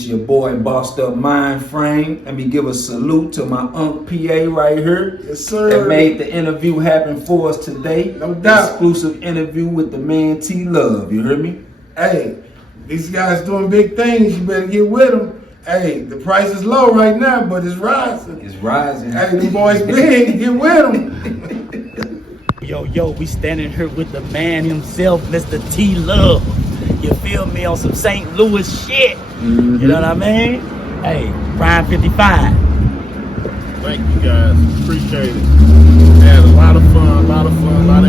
It's your boy, Bossed Up Mind Frame. Let me give a salute to my Unc PA right here. Yes, sir. That made the interview happen for us today. No doubt. Exclusive interview with the man T Love. You heard me? Hey, these guys doing big things. You better get with them. Hey, the price is low right now, but it's rising. It's rising. Hey, the boys big. Get with them. Yo, we standing here with the man himself, Mr. T Love. You feel me, on some St. Louis shit. Mm-hmm. You know what I mean? Hey, Prime 55. Thank you guys, appreciate it. Had a lot of fun, a lot of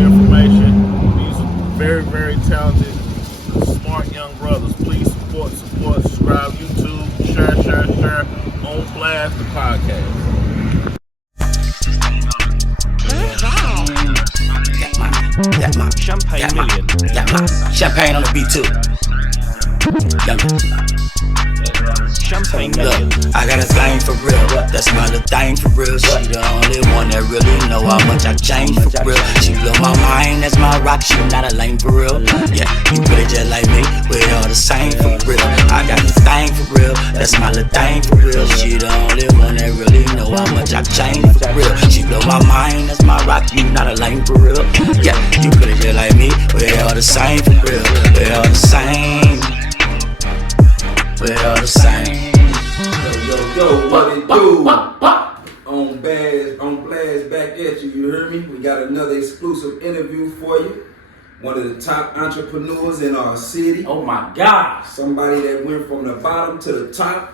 information. These are very, very talented, smart young brothers. Please support, subscribe, YouTube, share. Onblast the podcast. Got my champagne million. Got my champagne on the beat too. Champagne million. Look, I got a thing for real. That's my little thing for real. She the only one that really know how much I changed for real. She blew my mind, that's my rock. She not a lame for real. Yeah, you pretty just like me. We all the same for real. I got this thing for real. That's my little thing for real. She the only one that really know how much I changed for real. She blew my mind, that's my rock. You not a lame for real. Yeah, you pretty just like me. We all the same for real. We all the same. We all the same. Yo, what it do? Onblast back at you, you heard me? We got another exclusive interview for you. One of the top entrepreneurs in our city. Oh my God. Somebody that went from the bottom to the top.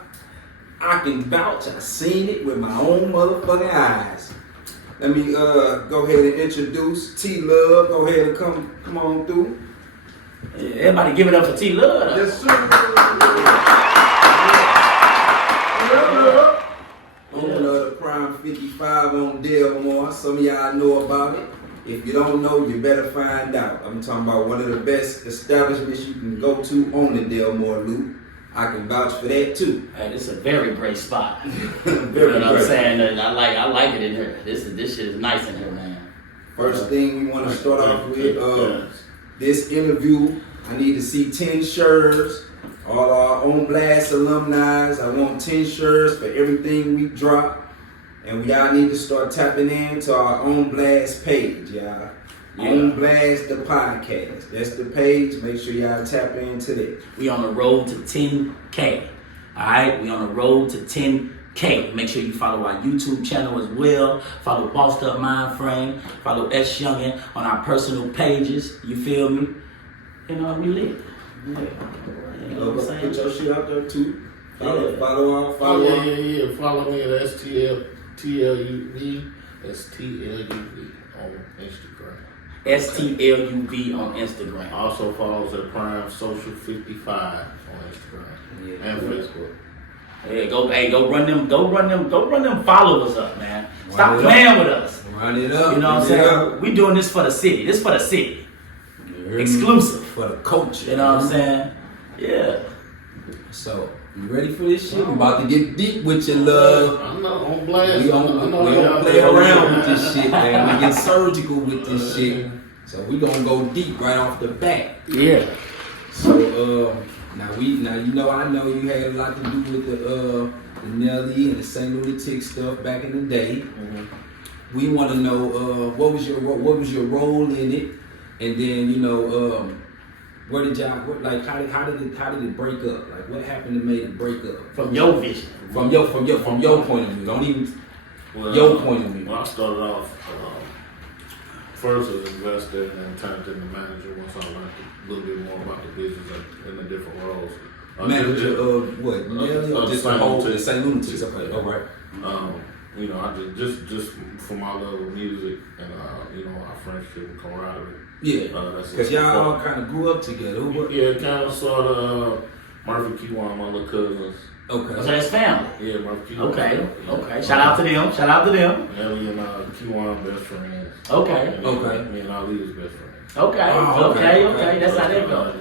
I can vouch, I seen it with my own motherfucking eyes. Let me go ahead and introduce T Love. Go ahead and come on through. Yeah, everybody give it up for T Love. Yes, sir. Owner of the Prime 55 on Delmore. Some of y'all know about it. If you don't know, you better find out. I'm talking about one of the best establishments you can go to on the Delmore Loop. I can vouch for that too. Hey, this is a very great spot. Very you know what I'm great. saying? I like it in here. This shit is nice in here, man. First thing we want to start off with, this interview, I need to see 10 shirts. All our Onblast alumni, I want 10 shirts for everything we drop. And we all need to start tapping into our Onblast page, y'all. Yeah. Onblast the podcast. That's the page. Make sure y'all tap into that. We on the road to 10K. Alright? We on the road to 10K. Make sure you follow our YouTube channel as well. Follow Bossed Up Mind Frame. Follow S Youngin on our personal pages. You feel me? You know, we live. Yeah. You know what I'm saying? Put your shit out there too. Follow Yeah. Follow. Yeah. Follow me at STLUV. STLUV on Instagram. STLUV on Instagram. Also follows at Prime Social 55 on Instagram and Facebook. Hey, go run them followers up, man. Stop playing with us. Run it up. You know what I'm saying? We doing this for the city. This for the city. Exclusive. For the culture. You know what I'm saying? Yeah. So, you ready for this shit? We about to get deep with your love. I'm not on blast. We don't play around with this shit, man. We get surgical with this shit. So we gonna go deep right off the bat. Yeah. So now you know I know you had a lot to do with the Nelly and the St. Lunatics stuff back in the day. Mm-hmm. We want to know what was your role in it, and then you know where did y'all how did it break up? Like what happened to make it break up? From your vision. From your point of view. Don't even your point of view. Well, I started off first as an investor and then turned into manager once I learned a little bit more about the business in the different roles. Manager of what? Nelly or just the whole the St. Lunatics? Okay, all right. You know, I just for my love of music and you know, our friendship and camaraderie. Yeah, because y'all all kind of grew up together. Yeah, kind of sort of. Murphy Kiwan, my little cousins. Okay. So that's family. Yeah, Murphy Kiwan. Okay. Shout out to them. Nelly and Kiwan best friends. Okay. And me and Ali was best friends. Okay. That's how that goes.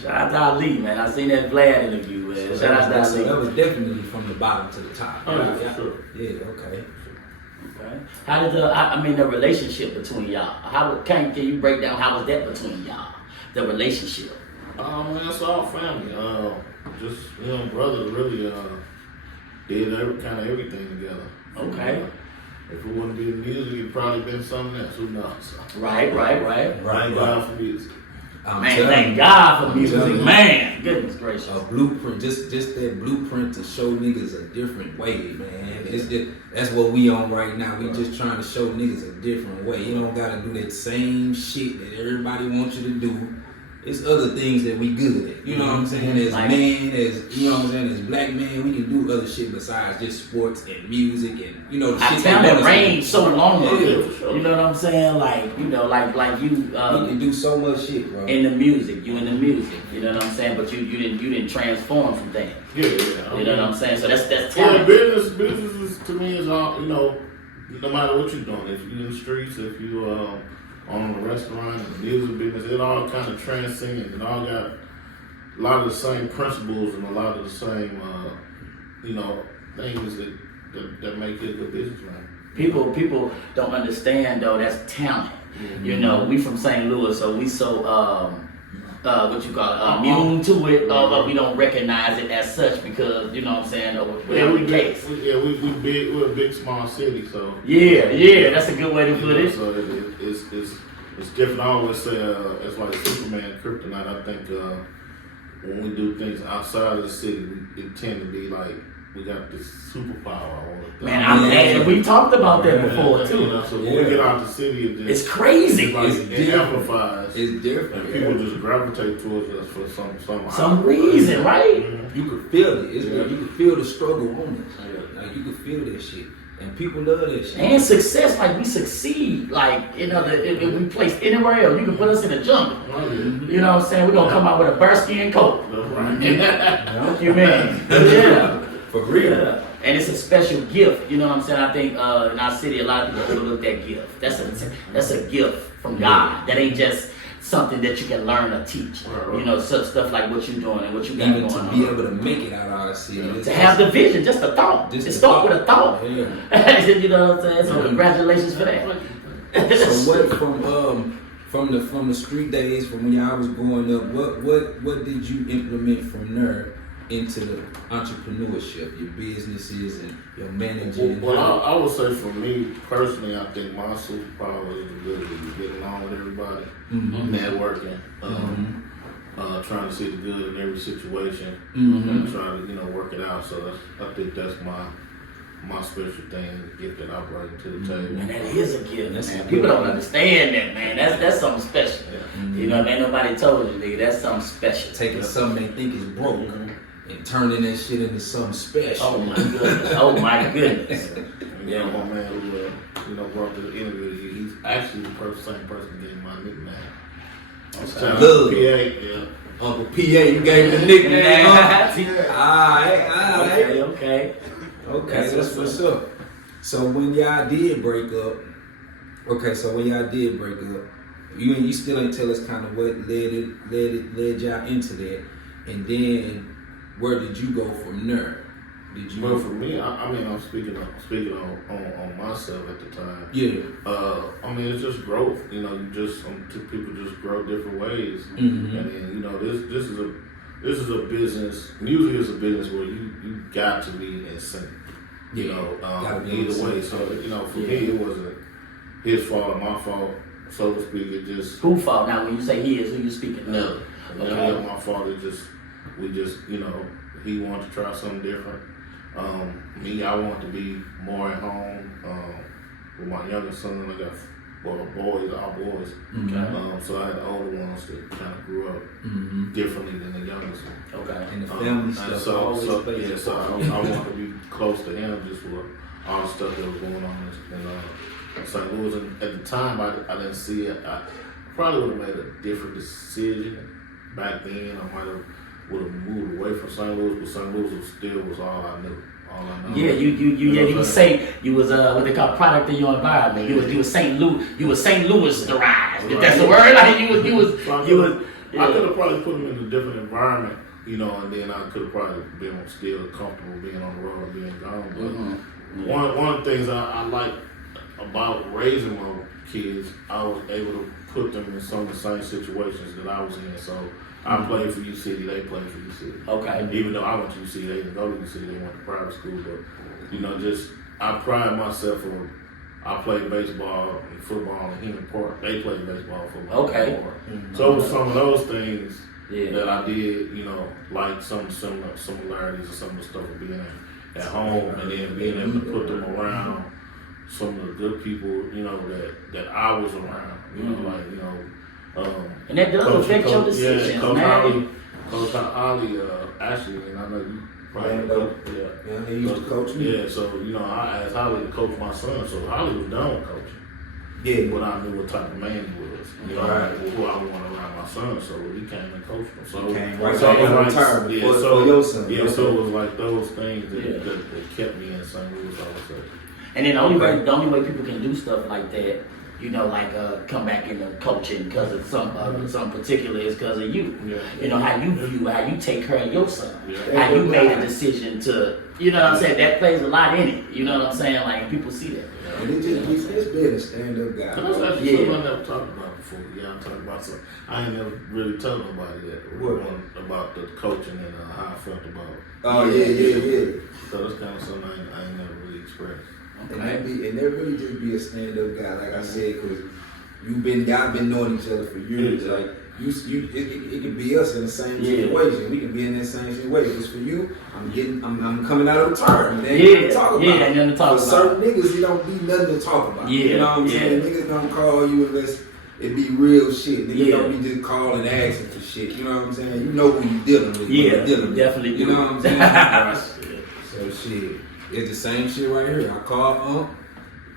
Shout out to Ali, man. I seen that Vlad interview, man. Shout out to Ali. So that was definitely from the bottom to the top. Yeah, sure. Yeah, okay. How did the relationship between y'all? Can you break down how was that between y'all? The relationship. Man, it's all family. just brothers really did kind of everything together. Okay. If it wouldn't be the music, it'd probably been something else. Who knows? Right. Thank God for music. Man, thank God for music, man. Goodness gracious. A blueprint, just that blueprint to show niggas a different way, man. It's just, that's what we on right now. We just trying to show niggas a different way. You don't gotta do that same shit that everybody wants you to do. It's other things that we good at. You know what I'm saying? As man, as you know what I'm saying, as black man, we can do other shit besides just sports and music and the I shit found that range so long ago. Yeah, sure. You know what I'm saying? Like you. we can do so much shit, bro. In the music, you know what I'm saying? But you didn't transform from that. Yeah. You know what I'm saying? So that's Yeah, talent. business is, to me, is all, no matter what you're doing. If you're in the streets, if you on a restaurant, the music business, it all kind of transcends. It all got a lot of the same principles and a lot of the same, things that make it a good business, man. People don't understand though. That's talent. Mm-hmm. We from St. Louis, so we so immune to it. But we don't recognize it as such because you know what I'm saying. Whatever the case. We're a big small city, so Yeah, that's a good way to put it. So it's different. I always say it's like Superman kryptonite. I think when we do things outside of the city, it tend to be like we got this superpower. Man, we talked about that before too. So when we get out the city, it's crazy. It amplifies. It's different. And people just gravitate towards us for some reason, right? Mm-hmm. You can feel it. You can feel the struggle on it. Like you can feel that shit. And people love that shit. And success, like we succeed, like if we place anywhere else, you can put us in the jungle. You know what I'm saying? We're gonna come out with a bearskin coat. What you mean? Yeah. For real. Yeah. And it's a special gift. You know what I'm saying? I think in our city, a lot of people overlook that gift. That's a gift from God. That ain't just something that you can learn or teach. Such stuff like what you're doing and what you got Even going on. to be able to make it out of our city. To have the vision, just a thought. Just start with a thought. Yeah. You know what I'm saying? So congratulations for that. So what from the street days, from when y'all was growing up, what did you implement from there into the entrepreneurship, your businesses and your managing? Well, I would say for me personally, I think my superpower is the ability to get along with everybody, networking, trying to see the good in every situation, and try to work it out. So I think that's my special thing, the gift that I bring to the table. Man, that is a gift, man. People don't understand that, man. That's something special. You know, ain't nobody told you, nigga. That's something special. Taking something they think is broke and turning that shit into something special. Oh my goodness. Yeah, my man who brought to the interview, he's actually the same person who gave my nickname. Love. PA, Uncle PA, you gave the nickname. Okay. That's what's up. So when y'all did break up, you still ain't tell us kind of what led y'all into that, and then where did you go from there? Well, for me, I mean, I'm speaking on myself at the time. Yeah. I mean, it's just growth. You just people just grow different ways, Mm-hmm. and then this is a business. Music is a business where you got to be in sync. Either way. So for me, it wasn't his fault or my fault, so to speak. It just who fault? Now, when you say he is, who you speaking? No, okay. My fault. We just he wanted to try something different. Me, I want to be more at home with my younger son. I got our boys. Mm-hmm. So I had the older ones that kind of grew up differently than the youngest one. Okay. And the family stuff. So I want to be close to him just with all the stuff that was going on in St. Louis. And at the time, I didn't see it. I probably would have made a different decision back then. I would have moved away from St. Louis, but St. Louis still was all I knew. Yeah, you was say you was what they call product of your environment. You was St. Louis, the rise. If that's the word, like you was. I could have probably put him in a different environment, and then I could have probably been still comfortable being on the road and being gone. But one of the things I like about raising kids, I was able to put them in some of the same situations that I was in. So I played for U City, they played for U City. Okay. Even though I went to U City, they didn't go to U City, they went to private school. But, you know, just, I pride myself on, I played baseball and football in Heman Park. They played baseball, football. Okay. So it was some of those things Yeah. that I did, you know, like some similarities or some of the stuff of being at home and then being able to put them around some of the good people, you know, that I was around, you know, like, you know, and that does affect your decisions, yeah, Coach man. Coach Ollie, actually, and I know you probably Yeah, he used to coach me. Yeah, so, you know, I asked Holly to coach my son, so Holly was done with coaching. Yeah. But I knew what type of man he was, you know, who I wanted around my son, so he came and coached him. So He came right so back it was in like, retirement yeah, for so, your son. yeah, so it was like those things that, Yeah. that kept me in St. Louis all of a sudden. And then the only way people can do stuff like that, you know, like come back into coaching because of some particular is because of you. Yeah. You know, how you take care of your son. Yeah. How you made a decision to, you know what I'm saying? That plays a lot in it. You know what I'm saying? Like people see that. And it's been a stand-up guy. That's bro. actually something I never talked about before. Yeah, I'm talking about something. I ain't never really told nobody that. What? About the coaching and how I felt about it. Oh yeah. So that's kind of something I ain't never really expressed. And that really just be a stand-up guy, like I said, because y'all been knowing each other for years. Like it could be us in the same situation. We can be in that same situation. Because for you, I'm coming out of retirement. They ain't nothing to talk about. Yeah, ain't nothing to talk about. For certain niggas, it don't be nothing to talk about. Yeah, you know what I'm saying? Niggas don't call you unless it be real shit. Niggas don't be just calling asking for shit. You know what I'm saying? You know who you dealing with. Yeah, dealing definitely. with. You know what I'm saying? So shit. It's the same shit right here. I call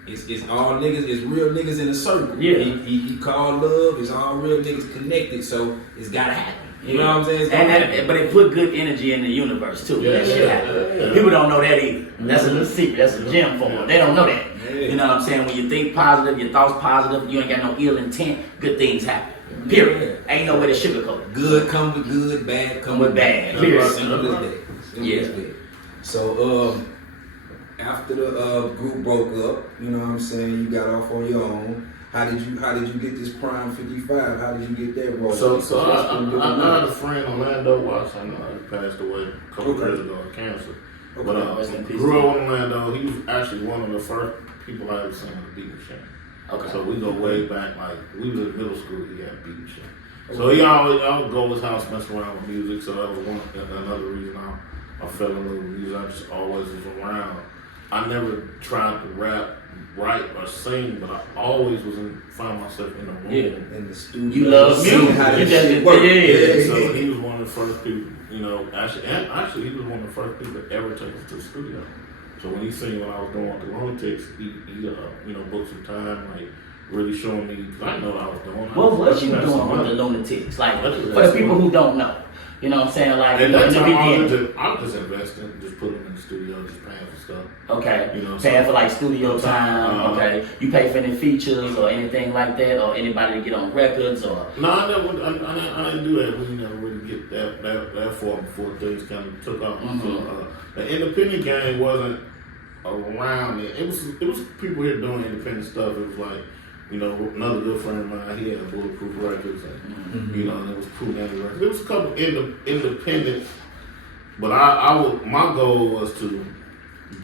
it's all niggas, it's real niggas in a circle. Yeah. He called love, it's all real niggas connected, so it's gotta happen. You know what I'm saying? But it put good energy in the universe too. Yeah, That shit happen. People don't know that either. That's a little secret. That's a gem for them. They don't know that. Yeah. You know what I'm saying? When you think positive, your thoughts positive, you ain't got no ill intent, good things happen. Period. Ain't no way to sugarcoat it. Good come with good, bad come with bad. Period. Simple as that. Simple as that. So after the group broke up, you know what I'm saying, you got off on your own. How did you get this Prime 55? How did you get that role? So I had a friend, Orlando Watts. I know he passed away a couple years ago of cancer. Okay. But grew up in Orlando. He was actually one of the first people I ever seen on the beat machine. Okay. So we go way back, like we was in middle school. He had a beat machine. So I would go to his house, mess around with music. So that was another reason I fell in love with music. I just always was around. I never tried to rap, write, or sing, but I always found myself in the room. Yeah. In the studio. You love music. How You that just shit work. So he was one of the first people, you know, actually he was one of the first people that ever took us to the studio. So when he seen what I was doing with the Lunatics, he you know, booked some time, like really showing me, because I know what I was doing. What was you doing with the Lunatics? Like, for the people who don't know. You know what I'm saying? Like, at that time, I was beginning. just investing, just putting them in the studio, just paying for stuff. Okay. You know, paying so- for like studio time. Okay. You pay for any features or anything like that, or anybody to get on records, or No, I didn't do that. We never really get that far before things kind of took off. Mm-hmm. So the independent game wasn't around it. It was people here doing independent stuff. It was like, you know, another good friend of mine, he had Bulletproof Records, and you know, it was Cool Nelly Records. There was a couple independent, but my goal was to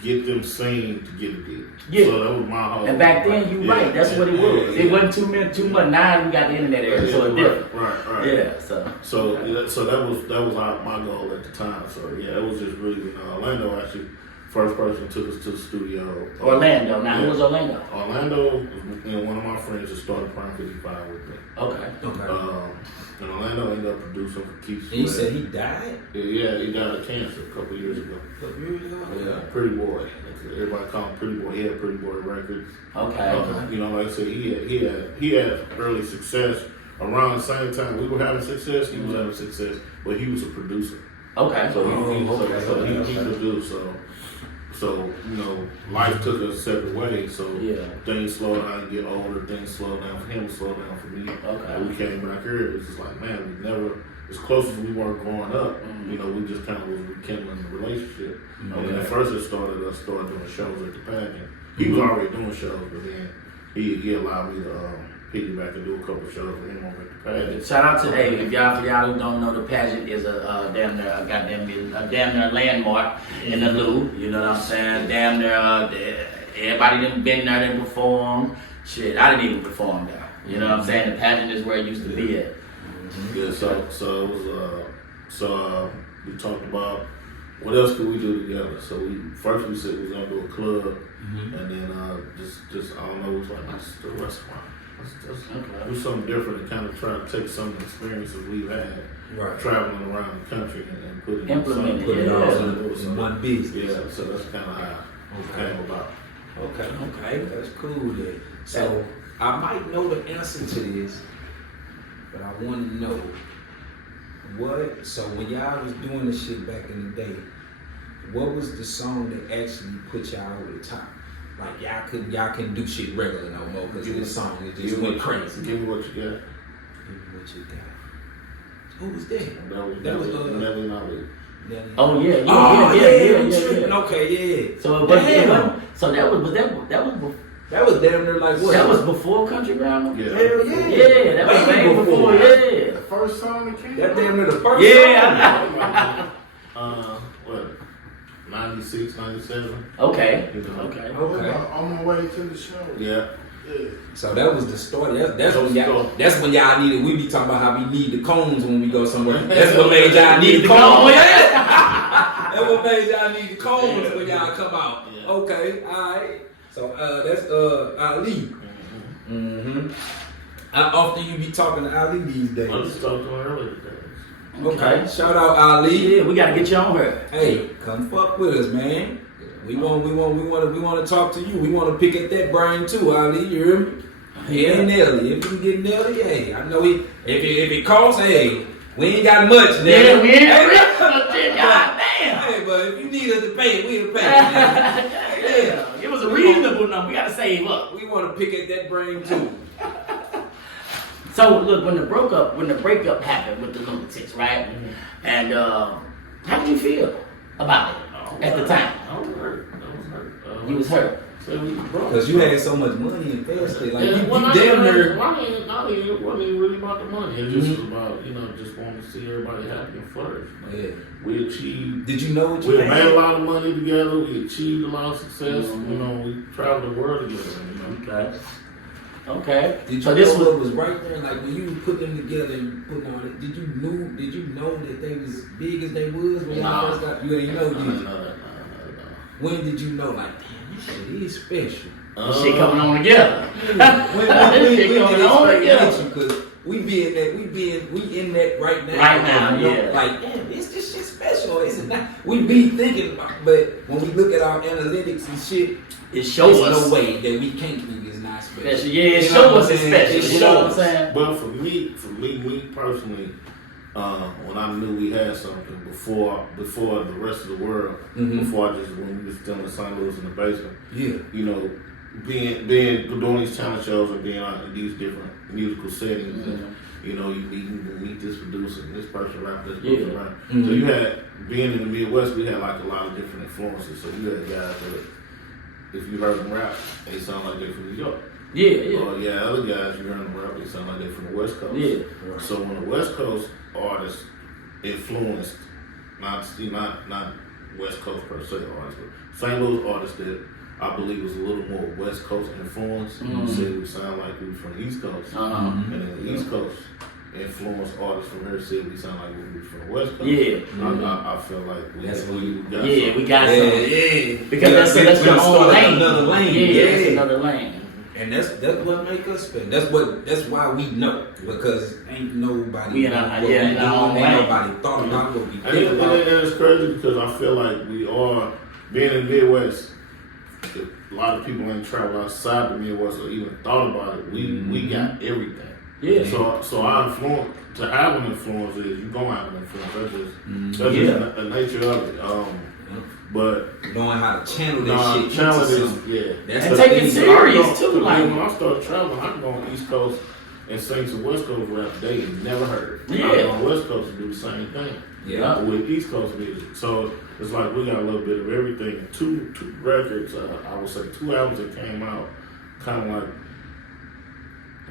get them seen to get a deal. Yeah. So that was my whole. and back then you right. That's what it was. It wasn't too much. Now we got the internet era, so it's different. Right. Yeah. So that was my goal at the time. So yeah, it was just really Orlando actually first person took us to the studio. Orlando. Now who was Orlando? Orlando, one of my friends that started Prime 55 with me. Okay. And Orlando ended up producing for Keith Sweat. And he said he died? Yeah, he died of cancer a couple years ago. Yeah, Pretty Boy. Everybody called him Pretty Boy. He had Pretty Boy Records. Okay. You know, like I said, he had early success. Around the same time we were having success, he was having success, but he was a producer. Okay. So he produced. So you know, life took us separate ways. So things slowed down. You get older, things slow down for him, slow down for me. Okay. And we came back here. It was just like, man, we never, as close as we were growing up, you know, we just kind of was rekindling the relationship. And then at first us started doing shows at the pageant. He was already doing shows, but then he allowed me to piggyback and do a couple shows with him over at the pageant. Shout out to if y'all for y'all who don't know, the pageant is a damn near a damn near landmark in the Lou. You know what I'm saying? Damn near everybody done been there, done performed. Shit, I didn't even perform there. You know what I'm saying? The pageant is where it used to be at. Yeah, so it was we talked about what else could we do together. So first we said we was gonna do a club, and then just I don't know, it was like let's do a restaurant. Let's do something different and kind of try to take some of the experiences we've had traveling around the country and put it in one business. Yeah, so that's kind of how it came about. Okay, that's cool then. So I might know the answer to this, but I want to know so when y'all was doing this shit back in the day, what was the song that actually put y'all over the top? Like y'all couldn't do shit regular no more because of this song. It just went crazy. Give me what you got. Give me what you got. Who was that? That was Nelly. Nelly. Oh yeah. Okay, yeah. So that was damn near like what? That was before Country Grammar? Yeah. Hell yeah. Yeah, that was way before, yeah. The first song that came That damn near the first song? What? 96, 97. Okay. On my way to the show. Yeah. So that was the story. That's when y'all needed. We be talking about how we need the cones when we go somewhere. That's what made y'all need the cones. That's what made y'all need the cones when y'all come out. Yeah. Okay, all right. So that's Ali. How often you be talking to Ali these days? I just talked to her earlier today. Okay. Shout out Ali. Yeah, we gotta get you on here. Hey, come fuck with us, man. We want to talk to you. We want to pick at that brain too, Ali. You hear me? Yeah, Nelly. If you can get Nelly, hey, I know if it costs, hey, we ain't got much, Nelly. Yeah, we ain't rich, but God damn. Hey, but if you need us to pay, we'll pay. Yeah, it was a reasonable number. We gotta save up. We want to pick at that brain too. So look, when the breakup happened with the Lunatics, right? And how did you feel about it at the time? I was hurt. You was hurt. Because you had so much money and invested. Like, It you damn near. It wasn't even really about the money. It just was about, just wanting to see everybody happy and flourish. Yeah. We achieved. Did you know what We you made a lot of money together. We achieved a lot of success. We traveled the world together. Okay. Did you so this know what was right there? Like when you put them together and putting on it, did you know that they was big as they was when y'all first got? You ain't know, did you? No. When did you know? Like, damn, this shit is special. Shit coming on together. When shit coming on together. Because we in that right now. Right now, yeah. Like, damn, is this shit special? Is it not? We be thinking, but when we look at our analytics and shit, it shows us no way that we can't think it's not special. Yeah, it shows us it's special. You know what I'm saying? But for me personally, when I knew we had something before the rest of the world, before when we was still in St. Louis in the basement, being doing these talent shows and being out in these different musical settings, and you meet this producer, this person rap, this person rap. So you had being in the Midwest, we had like a lot of different influences. So you had guys that, if you heard them rap, they sound like they're from New York. Yeah. Or other guys you heard them rap, they sound like they're from the West Coast. Yeah. So when the West Coast artists influenced, not West Coast per se artists, but St. Louis artists that I believe was a little more West Coast influenced. Said we sound like we were from the East Coast, and then the East Coast influenced artists from here said we sound like we were from the West Coast. Yeah, I feel like we got something. Yeah, we got something. Yeah, because that's your own lane. Another lane. Yeah, that's another lane. And that's what make us spend. That's why we know, because ain't nobody ain't nobody thought about what we did. And it's crazy because I feel like we are being in the Midwest. A lot of people ain't traveled outside the Midwest or even thought about it. We got everything. Yeah. So our influence, to have an influence is you gonna have an influence. That's just the nature of it. But knowing how to channel that shit, and take it serious too. Like when I started traveling, I can go on the East Coast and sing some West Coast rap they never heard. Yeah. I go on the West Coast and do the same thing. Yeah. With East Coast music. So it's like we got a little bit of everything. Two records, I would say 2 albums that came out kind of like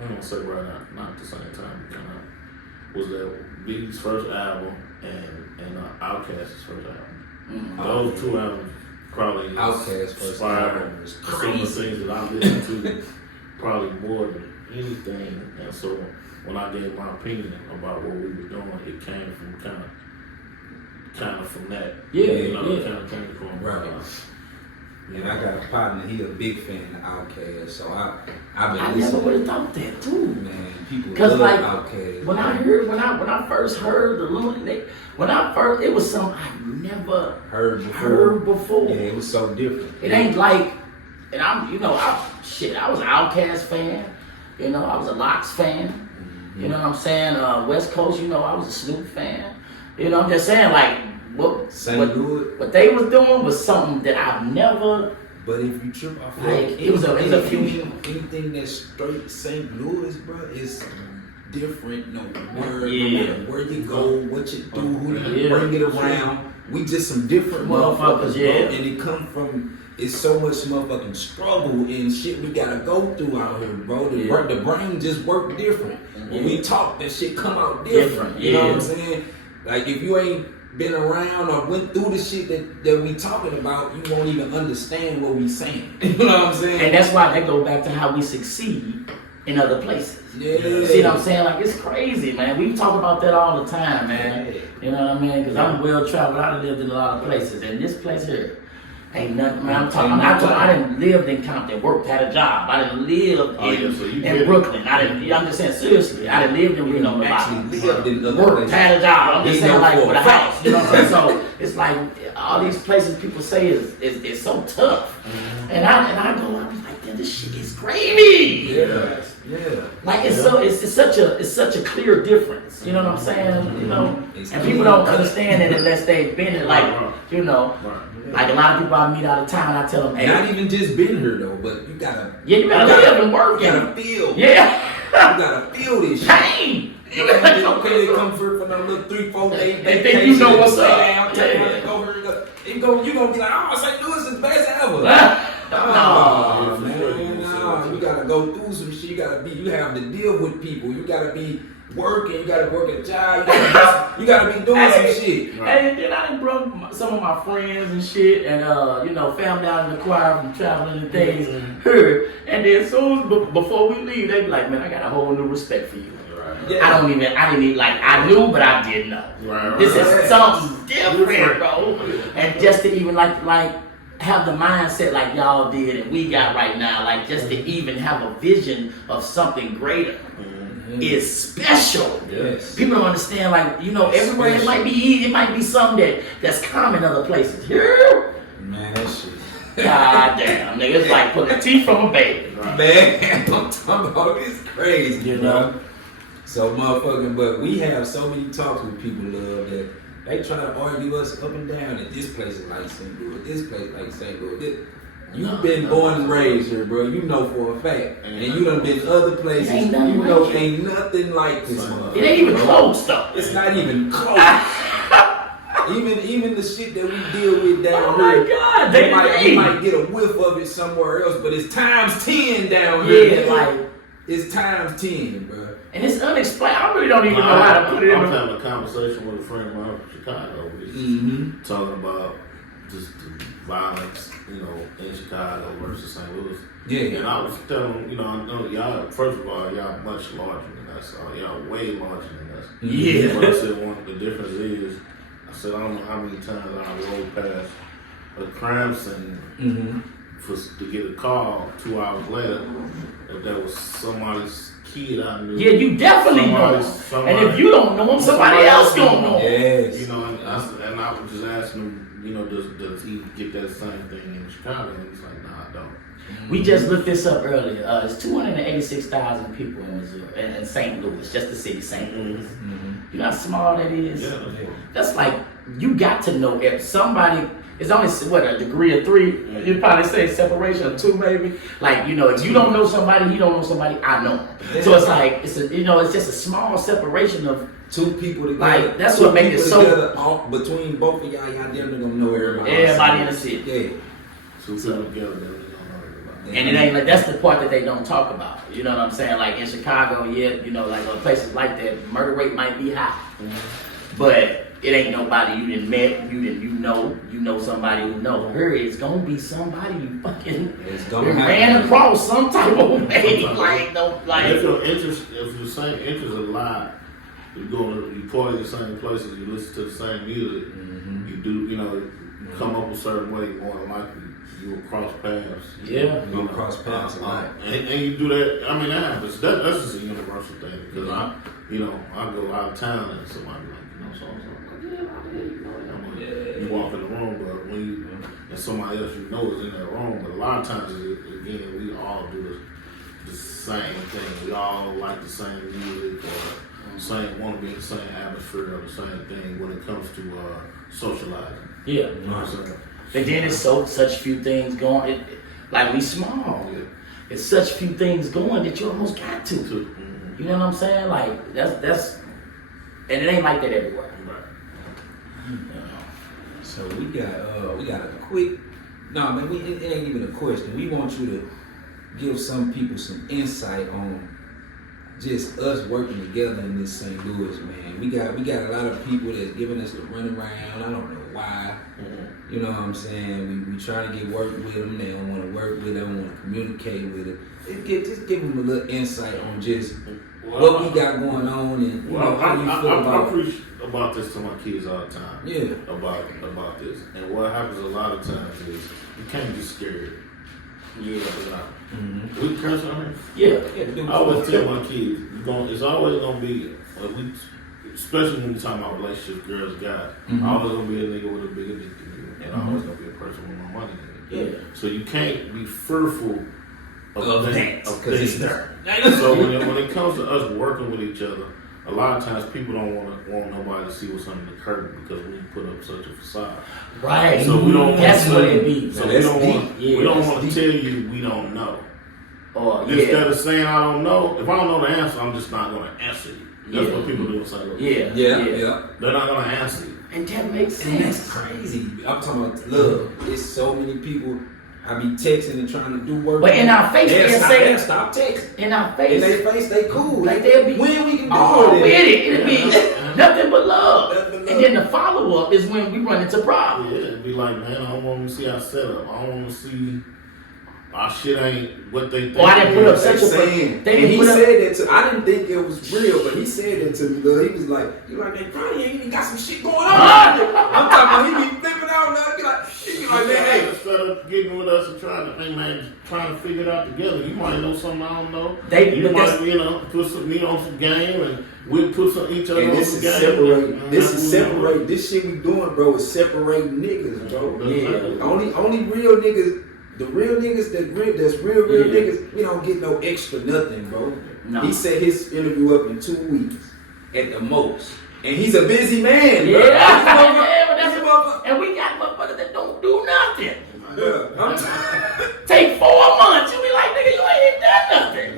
I don't say right now, not at the same time, kind of, was that Biggie's first album and Outkast's first album. Those two albums probably Outkast's first album was some of the things that I listened to probably more than anything. And so when I gave my opinion about what we were doing, it came from kind of from that. Yeah, It kind of came from Right. And I got a partner, he a big fan of Outkast, so I've been I never listening. would have thought that too. Man, people Cause love like Outkast. when I first heard the Lunatics, it was something I never heard before. Yeah, it was so different. It ain't like, and I was an Outkast fan. I was a Locks fan. You know what I'm saying? West Coast, I was a Snoop fan. I'm just saying like what they was doing was something that I've never. But if you trip off Like, it was a fusion. Anything that's straight St. Louis, bro, is different. No matter where you go, what you do, who you bring it around. We just some different motherfuckers, bro. And it come from. It's so much motherfucking struggle and shit we gotta go through out here, bro. The brain just work different. When we talk, that shit come out different. You know what I'm saying? Like if you ain't been around or went through the shit that we talking about, you won't even understand what we saying. You know what I'm saying? And that's why they go back to how we succeed in other places. Yeah. See what I'm saying? Like it's crazy, man. We talk about that all the time, man. You know what I mean? Because I'm well traveled. I done lived in a lot of places, and this place here ain't nothing. Man, I didn't live in Compton, worked, had a job. I didn't live in Brooklyn. I'm just saying seriously. I didn't live in Reno. Actually lived in other worked, places. had a job. I'm just saying like with a house. You know what I'm saying? So it's like all these places people say is so tough, and I go, I'm like, damn, this shit is gravy. Yeah. Like it's such a clear difference. You know what I'm saying? And people don't understand it unless they've been it. Like like a lot of people I meet out of town, I tell them, hey, not even just been here though, but you gotta live and work. You gotta feel. Yeah. You gotta feel this shit. Pain. Okay, they come for a little 3-4 day. They think you know what's up. You gonna be like, oh, St. Louis is the best ever. No, man, you gotta go through some shit. You have to deal with people. You gotta be working. You gotta work a job. You gotta be doing some shit. And then I done brought some of my friends and shit, and family out in the choir from traveling and things. Her, and then before we leave, they be like, man, I got a whole new respect for you. Yeah. I didn't even I knew, but I didn't know. This is something different, bro. And just to even like have the mindset like y'all did and we got right now, like just to even have a vision of something greater is special. Yes. People don't understand, like, everywhere it might be something that's common other places. Here, man, that shit. God damn, nigga, it's like pulling teeth from a baby. Man, I'm talking about it's crazy, So motherfucking, but we have so many talks with people, love, that they try to argue us up and down that this place is like St. Louis, this place like St. Louis. You've been born and raised here, bro. You know for a fact. And you done been other places. Ain't nothing like this one. It ain't even close though. It's not even close. Even the shit that we deal with down here. Oh my God, you might get a whiff of it somewhere else, but it's times 10 down here. Yeah, like it's times 10, bro. And it's unexplained. I really don't even know how to put it in. I'm having a conversation with a friend of mine from Chicago. Talking about just the violence, in Chicago versus St. Louis. Yeah. And I was telling him, I know y'all, first of all, y'all much larger than us. Y'all way larger than us. Yeah. But I said the difference is, I said I don't know how many times I rode past a crime scene to get a call 2 hours later if that was somebody's kid I knew. Yeah, you definitely know. And if you don't know him, somebody else don't know. Yes. And I was just asking him, does he get that same thing in Chicago? And he's like, nah, I don't. We just looked this up earlier. It's 286,000 people in Missouri, in St. Louis, just the city, St. Louis. You know how small that is? Yeah. That's like, you got to know if somebody, it's only, a degree of 3? You'd probably say separation of 2 maybe. Like, if you don't know somebody, you don't know somebody, I know them. Yeah. So it's like, it's just a small separation of 2 people together. Like, that's what makes it so. Between both of y'all damn near gonna know everybody. Everybody in the city. Yeah. 2 people together, they don't know everybody. And it ain't like that's the part that they don't talk about. You know what I'm saying? Like in Chicago, yeah, you know, like places like that, murder rate might be high, but it ain't nobody you done met, you know somebody who know her. It's gonna be somebody you fucking ran across some type of way. Like no, like if your same interest align, you party the same places, you listen to the same music, you do, you know, come up a certain way, more than likely you will cross paths. Yeah, you'll cross paths. And you do that. I mean, that happens. That's just a universal thing because I go out of town and somebody like, you know, you walk in the room, but when you and somebody else you know is in that room, but a lot of times again we all do the same thing. We all like the same music or want to be in the same atmosphere or the same thing when it comes to socializing. Yeah. You know what I'm saying? But then it's such few things going. Like we small. Yeah. It's such few things going that you almost got to. You know what I'm saying? Like that's, and it ain't like that everywhere. Right. So we got a quick. No, man, it ain't even a question. We want you to give some people some insight on just us working together in this St. Louis, man. We got a lot of people that's giving us the run around. I don't know why. You know what I'm saying? We trying to get work with them. They don't want to work with them. Want to communicate with them. Just give them a little insight on just what we got going on and how you feel about I preach about this to my kids all the time. Yeah. About this. And what happens a lot of times is you can't be scared. Yeah. We curse on it. Yeah. I always tell my kids, it's always gonna be especially when we talking about relationships, girls, guys. Always gonna be a nigga with a bigger dick than you, and always gonna be a person with more money than you. Yeah. So you can't be fearful of that because it's there. So when it comes to us working with each other, a lot of times people don't want nobody to see what's under the curtain because we put up such a facade. Right. So we don't. That's what it be. So we don't want to tell you we don't know. Instead of saying I don't know, if I don't know the answer, I'm just not going to answer you. That's what people do in St. Louis. Yeah. They're not going to answer you. And that makes sense. And that's crazy. I'm talking about love. There's so many people. I be texting and trying to do work. But in our face, they'll stop texting. In our face. In their face, they cool. Like they'll be when we can do with it. It'll be nothing but love. And then the follow up is when we run into problems. Yeah, it'd be like, man, I don't want to see our setup. I don't want to see our shit ain't what they think. Well, I didn't put up such a saying. He said that to. I didn't think it was real, but he said that to me. Though. He was like, they probably ain't even got some shit going on. I'm talking about he be flipping out. He be like, man, hey. Instead of getting with us and trying to figure it out together, you might know something I don't know. You might, put some meat on some game, and we'll put each other on some game. Separate. This shit we doing, bro, is separating niggas, bro. Yeah. Only real niggas. The real niggas that's real niggas, we don't get no extra nothing, bro. No. He set his interview up in 2 weeks at the most. And he's a busy man, bro. And we got motherfuckers that don't do nothing. Yeah. Take 4 months, you be like, nigga, you ain't done nothing.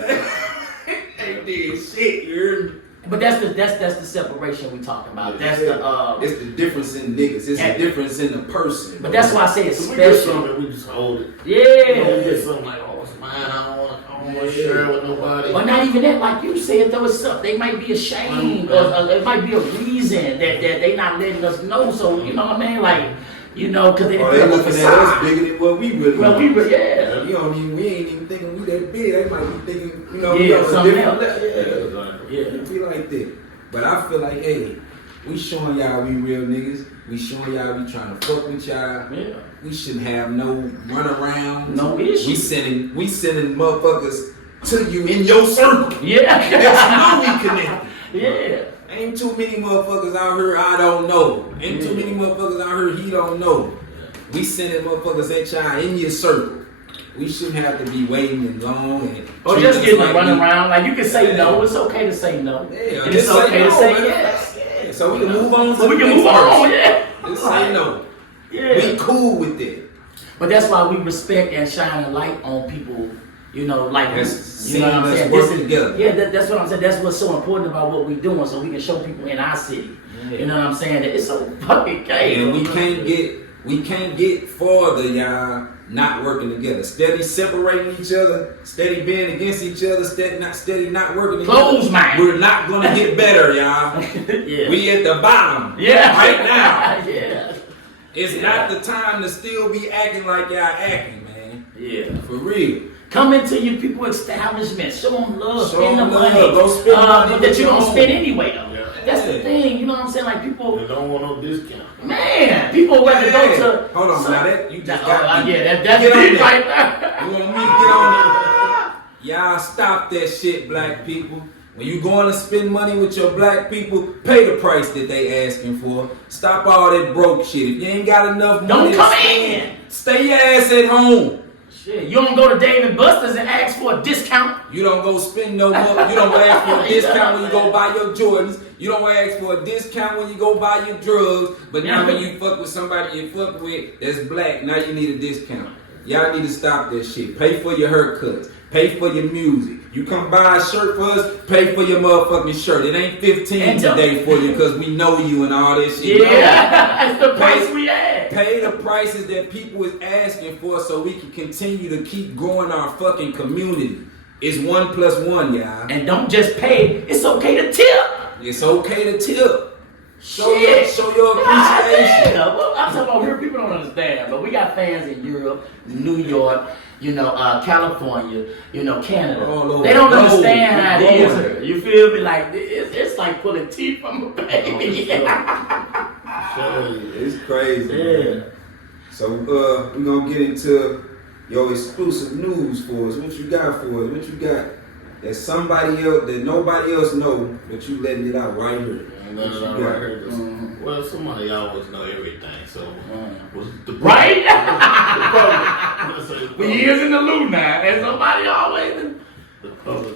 Ain't did shit, you heard me? But that's the separation we talking about. That's it's the difference in niggas. It's the difference in the person. But that's why I say it's so we get special. something, we just hold it. Yeah. We get something like, oh, it's mine. I don't want to share it with nobody. But not even that, like you said, though, it's something they might be ashamed, or it might be a reason that they not letting us know. So you know what I mean, like. You know, because they looking at us bigger than what we really are. We ain't even thinking we that big. They might be thinking, we on a different level. Yeah. It be like that. But I feel like, hey, we showing y'all we real niggas. We showing y'all we trying to fuck with y'all. Yeah. We shouldn't have no runaround. No issue. We sending motherfuckers to you in your circle. Yeah. That's how we connected. Yeah. Ain't too many motherfuckers out here I don't know. Ain't too many motherfuckers out here he don't know. We sending motherfuckers at y'all in your circle. We shouldn't have to be waiting and long and or just getting to run around. Like you can say no. It's okay to say no. Yeah, and it's okay to say yes. Yeah. So we can move on. So we can move on. Yeah. Just say no. Yeah. We cool with it. But that's why we respect and shine a light on people. You know, like you know what I'm saying. That's what I'm saying. That's what's so important about what we're doing, so we can show people in our city. Yeah. You know what I'm saying? That it's so fucking gay. And we can't get farther, y'all, not working together. Steady separating each other, steady being against each other, steady not working together. Close mind. We're not gonna get better, y'all. Yeah. We at the bottom. Yeah. Right now. Yeah. It's not the time to still be acting like y'all acting, man. Yeah. For real. Come into your people establishment. Show them love. Show Spend the them love. money. Go spend money But with that you're your going to own. spend anyway, though. Yeah. That's the thing. You know what I'm saying? Like, people, They don't want no discount. man, people rather go to. Hold on, now that you just got me. Yeah, that's Get on it there. right there. You want me to get on it? Y'all stop that shit, black people. When you going to spend money with your black people, pay the price that they asking for. Stop all that broke shit. If you ain't got enough money Don't come to spend, in. stay your ass at home. Shit, you don't go to Dave & Buster's and ask for a discount. You don't go spend no money. You don't go ask for a discount when you go buy your Jordans. You don't ask for a discount when you go buy your drugs. But now when you fuck with somebody you fuck with that's black, now you need a discount. Y'all need to stop that shit. Pay for your haircuts. Pay for your music. You come buy a shirt for us, pay for your motherfucking shirt. It ain't 15 today for you because we know you and all this shit. Yeah, that's the price we had. Pay the prices that people is asking for so we can continue to keep growing our fucking community. It's 1 + 1, y'all. And don't just pay. It's okay to tip. It's okay to tip. Show Shit. your appreciation. Yeah, well, I'm talking about here. People don't understand, but we got fans in Europe, New York, California, Canada. All over They don't the globe. understand how it is Globe. here. You feel me? Like it's like pulling teeth from a baby. It's crazy. Yeah. Man. So we're gonna get into your exclusive news for us. What you got for us? What you got that somebody else, that nobody else know, but you letting it out right here? And What then you I got? heard this. Well, somebody always know everything, so was the Right? the For years in the loop now, and somebody always. The public.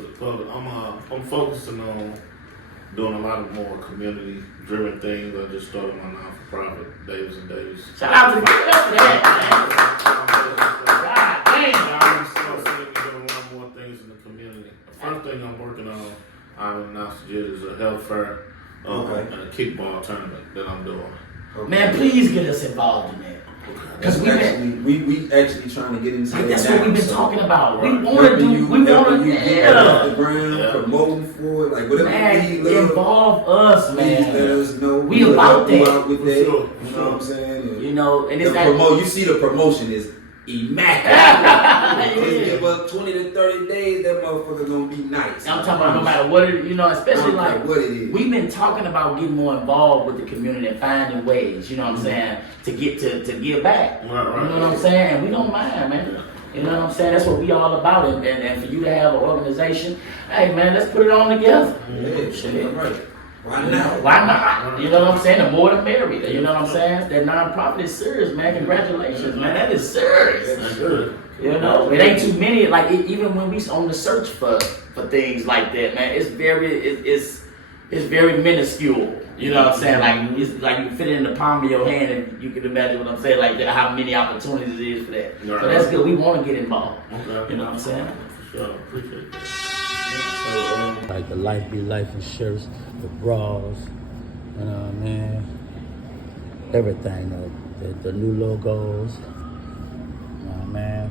I'm focusing on doing a lot of more community-driven things. I just started my non-for-profit, Davis & Davis. Shout out to that. God damn. I'm still seeing me doing a lot more things in the community. The first thing I'm working on, I haven't announced it yet, is a health fair and a kickball tournament that I'm doing. Okay. Man, please get us involved in that. Because we actually trying to get into that. that's now, what we've been so talking about. We Right. want to helping do. you, We want helping to. you get off the Yeah. ground, Yeah. promoting for it, like whatever Man, you need, love. involve us, Please let man. us know. We We'll about help you that. out with For that. sure, You know what I'm saying? And it's The like you see the promotion is immaculate. Yeah. Just give us 20 to 30 days, that motherfucker gonna be nice. I'm talking about no matter what it, especially I don't care like what it is. we've been talking about getting more involved with the community and finding ways, you know what I'm saying, to get to give back. Right. You know what I'm saying? And we don't mind, man. You know what I'm saying? That's what we all about. And for you to have an organization, hey man, let's put it on together. Yeah, shit, all right. Why You know, not? why not? You know what I'm saying? The more the merrier. You know what I'm saying? That nonprofit is serious, man. Congratulations, man. That is serious. That's good. You know, it ain't too many. Like even when we on the search for things like that, man, it's very minuscule. You know what I'm saying? Like it's like you fit it in the palm of your hand, and you can imagine what I'm saying. Like how many opportunities it is for that. Right. So that's good. We want to get involved. Okay. You know what I'm saying? For sure. Appreciate that. Like the Life Be Life shirts, the bras, you know what I mean? Everything, the new logos, you know what I mean?